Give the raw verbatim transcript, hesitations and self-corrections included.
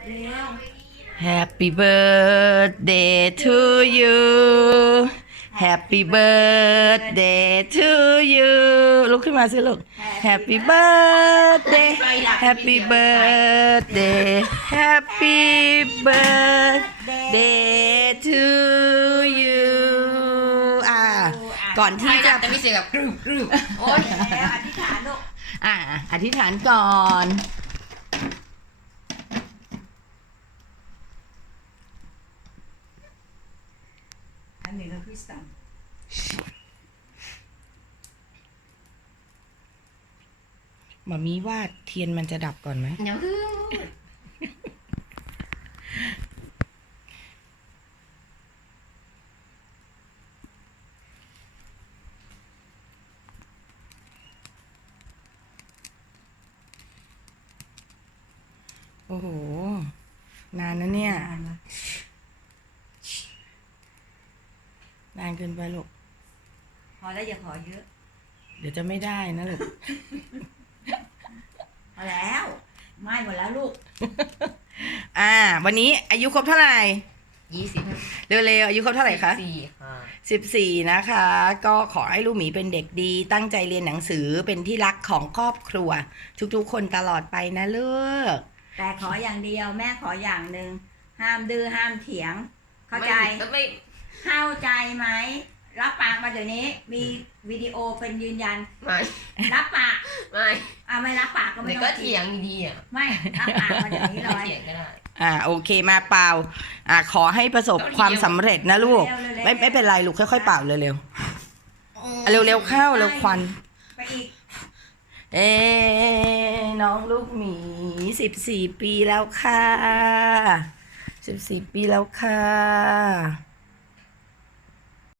เร็ว Happy birthday to you Happy birthday to you ลุกขึ้นมาสิลูก Happy birthday Happy birthday Happy birthday to you อ่าก่อนที่จะจะมีเสียงแบบกรึบกรึบโอ๊ยแล้วอธิษฐานลูกอ่าอธิษฐานก่อนอันนี้ก็คริสตัลหมามีว่าเทียนมันจะดับก่อนไหมเดี๋ยวโอ้โห นานนะเนี่ยอ่านมานานเกินไปลูกพอแล้วอย่าขอเยอะเดี๋ยวจะไม่ได้นะลูกพอแล้วไหม้หมดแล้วลูกอ่า วันนี้อายุครบเท่าไหร่ยี่สิบเร็วๆอายุครบเท่าไหร่คะสี่ค่ะสิบสี่นะคะ ก็ขอให้ลูกหมีเป็นเด็กดี ตั้งใจเรียนหนังสือเป็นที่รักของครอบครัว ทุกๆคนตลอดไปนะลูกแต่ขออย่างเดียวแม่ขออย่างหนึ่งห้ามดื้อห้ามเถียง เข้าใจไม่ไม่เข้าใจไหมรับปากมาเดี๋ยวนี้ มีวิดีโอเป็นยืนยันไม่รับปากไม่อ่าไม่รับปากก็ไม่เดี๋ยวต้ก็องเถียงดีอ่ะไม่รับปากมาเดี๋ยวนี้เลไม่ยเถียงก็ได้อ่าโอเคมาเปล่าอ่าขอให้ประสบความสำเร็จนะลูก ไม่ไม่เป็นไรลูกค่อยๆเป่าเร็วๆ เร็วๆเข้าเร็วควันไปอีกเอ้น้องลูกหมีสิบสี่ปีแล้วค่ะสิบสี่ปีแล้วค่ะ